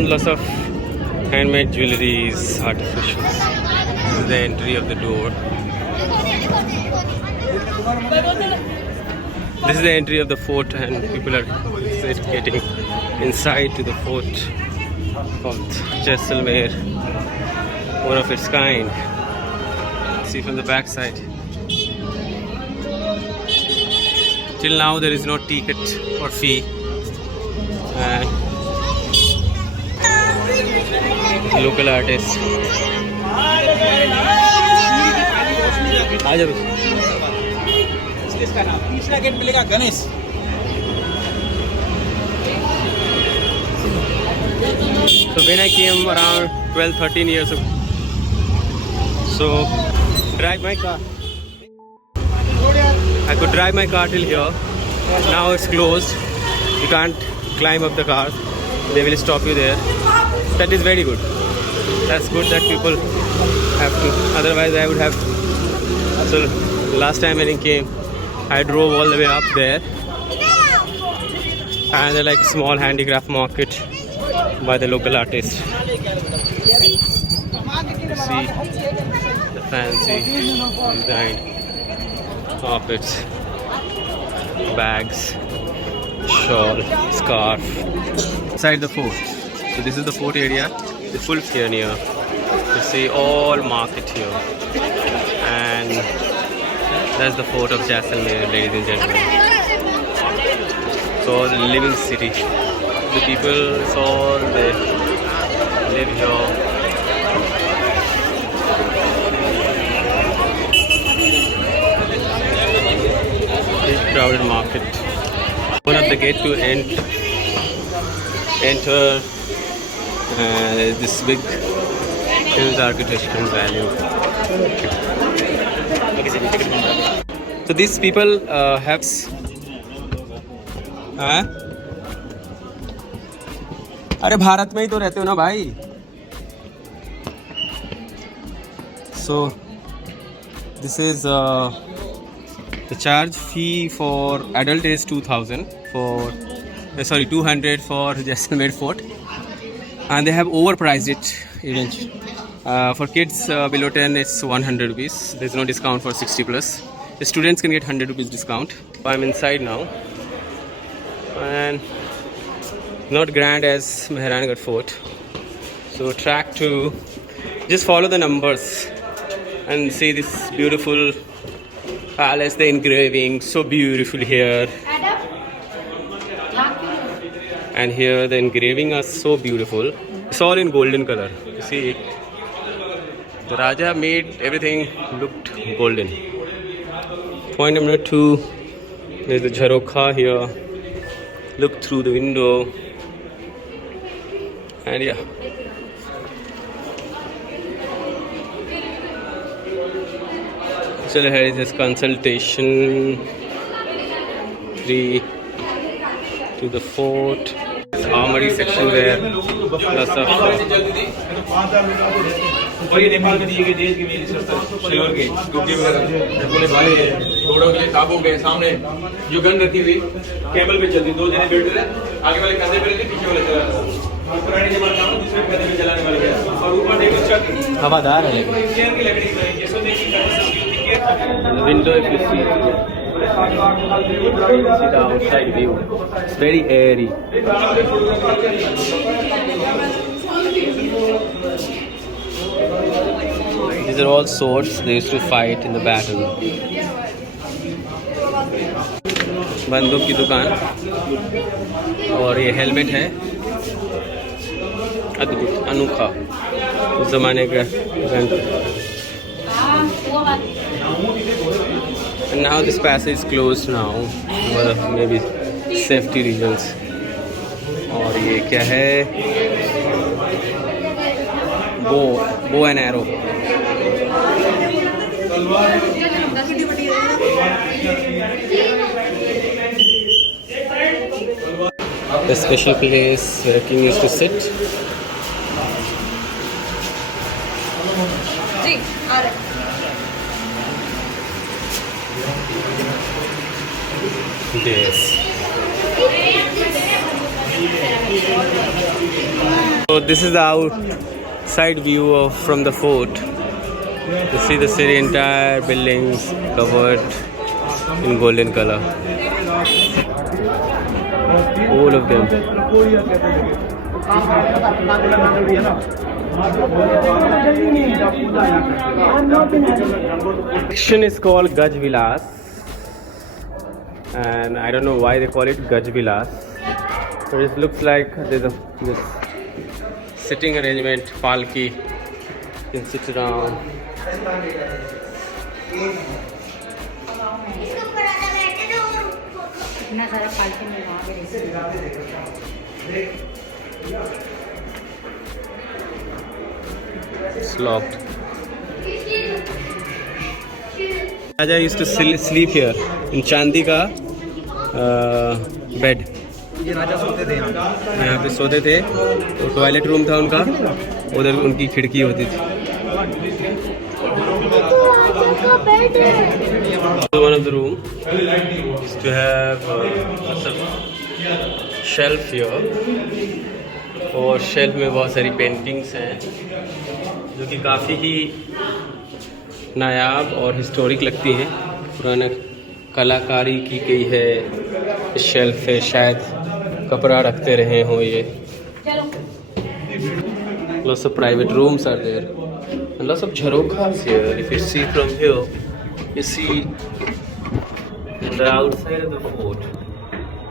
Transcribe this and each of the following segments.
found lots of handmade jewelries, artificials. This is the entry of the door. This is the entry of the fort, and people are getting inside to the fort called Jaisalmer, one of its kind. See from the back side. Till now there is no ticket or fee. And local artists. तीसरा gate मिलेगा Ganesh. So when I came around 12-13 years ago, so drive my car. I could drive my car till here. Now it's closed. You can't climb up the car. They will stop you there. That is very good. That's good that people have to. Otherwise, I would have. So last time when I came, I drove all the way up there, and they're like small handicraft market by the local artists. See the fancy designed carpets, bags, shawl, scarf. Inside the fort. So this is the fort area. The full here. You see all market here, and that's the fort of Jaisalmer, ladies and gentlemen. So the living city. The people, all they live here. Big crowded market. One of the gate to enter. This big huge architectural value. So these people have. अरे भारत में ही तो रहते हो ना भाई. So this is the charge fee for adult is 2,000 for 200 for Jaisalmer Fort, and they have overpriced it even. For kids below 10 it's 100 rupees. There's no discount for 60 plus. The students can get 100 rupees discount. I'm inside now, and not grand as Mehrangarh Fort. So track 2, just follow the numbers and see this beautiful palace, the engraving, so beautiful here. And here the engraving are so beautiful. It's all in golden color. You see, the Raja made everything looked golden. Point number 2, there's the Jharokha here. Look through the window. And yeah, so here is this consultation 3 to the fort. Armory section where lots of और ये नेपाल में दिए गए देश के मेरे silver के टोपी वगैरह बोले भाई घोड़ों के काबू के सामने जो गन रखी हुई केबल पे चलती, 2 जने बैठे थे, आगे वाले कंधे पे रहते, पीछे वाले चला रहा था। पुराने जमाने में दूसरे कंधे पे चलाने वाले गया और ऊपर देखो छत हवादार है. चेयर की लकड़ी की ये सो देखिए The window, if you see the outside view, it's very airy. These are all swords they used to fight in the battle. बंदूक की दुकान, और ये हेलमेट है, अद्भुत अनोखा उस जमाने का. And now this passage is closed now for maybe safety reasons. और ये क्या है? Bow and arrow. The special place where king used to sit. Yes. So this is the outside view of from the fort. You see the city, entire buildings covered in golden color. All of them. Section is called Gaj Vilas, and I don't know why they call it Gaj Vilas, but it looks like there's this sitting arrangement, palki, you can sit around. इतना सारा पालतू में वहाँ पे It's locked. Raja used to sleep here in Chandi का bed. ये राजा सोते थे यहाँ पे सोते थे, तो टॉयलेट रूम था उनका, उधर उनकी खिड़की होती थी. One of the room is to have a shelf here, और शेल्फ में बहुत सारी पेंटिंग्स हैं जो कि काफ़ी ही नायाब और हिस्टोरिक लगती हैं. पुराना कलाकारी की गई है. इस शेल्फ पे शायद कपड़ा रखते रहे हों ये. Lots of private rooms are there and lots of jharokhas here. If you see from here, you see the outside of the fort,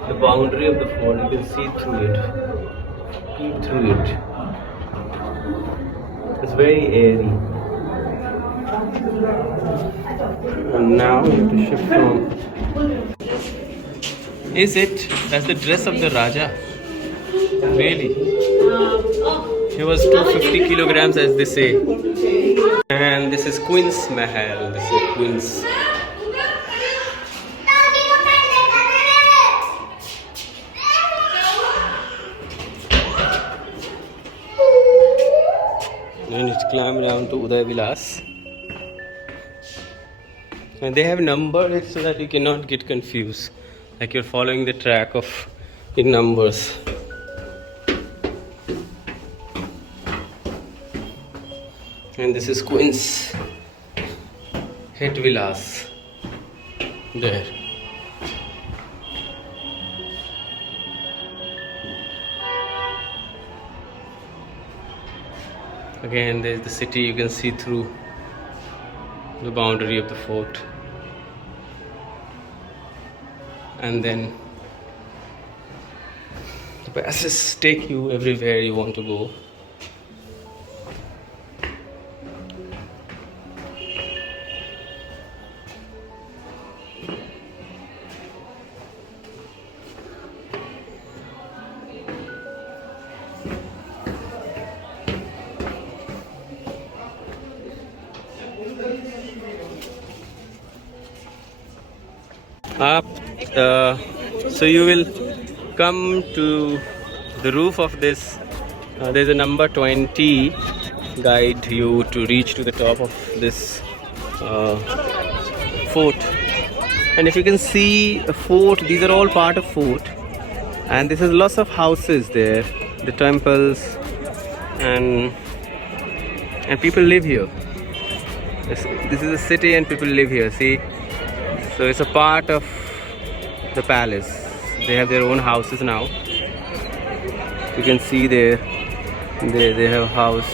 the boundary of the fort, you can see through it, peep through it. It's very airy. And now we have to shift from. Is it? That's the dress of the Raja. Really? He was 250 kilograms, as they say. And this is Queen's Mahal. This is Queen's. Then you climb down to Uday Vilas. And they have numbered it so that you cannot get confused. Like you're following the track of in numbers. And this is Queen's Het Vilas. There. Again, there's the city. You can see through the boundary of the fort. And then the passes take you everywhere you want to go. Up, so you will come to the roof of this. There's a number 20 guide you to reach to the top of this fort. And if you can see a fort, these are all part of fort. And this is lots of houses there, the temples, and people live here. This is a city and people live here. See. So it's a part of the palace. They have their own houses now. You can see there, they have a house.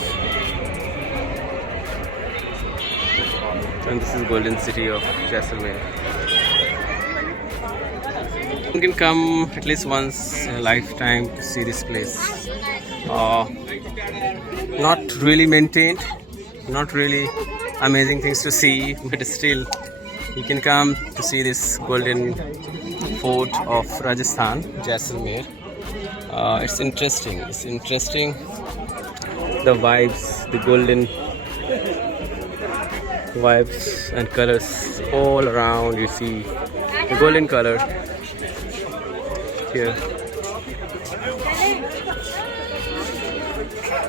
And this is Golden City of Jaisalmer. You can come at least once in a lifetime to see this place. Not really maintained, not really amazing things to see, but still you can come to see this golden fort of Rajasthan, Jaisalmer. It's interesting. It's interesting. The vibes, the golden vibes and colors all around. You see the golden color here.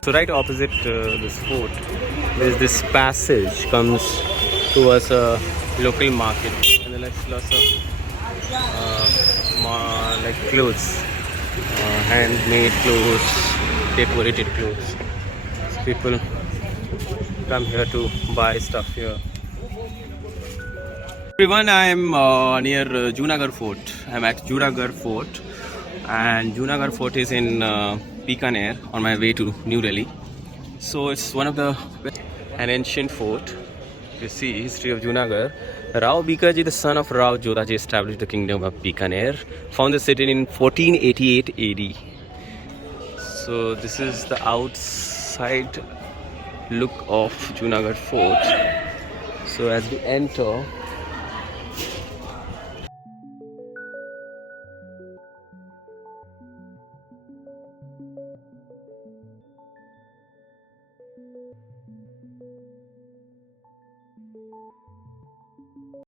So right opposite this fort, there's this passage comes towards a local market, and then lots of like clothes, handmade clothes, decorated clothes. So people come here to buy stuff here. Everyone, I am near Junagarh Fort. I'm at Junagarh Fort, and Junagarh Fort is in Bikaner on my way to New Delhi. So it's one of an ancient fort. You see history of Junagarh. Rao Bikaji, the son of Rao Jodaji, established the kingdom of Bikaner. Found the city in 1488 AD. So this is the outside look of Junagarh Fort. So as we enter,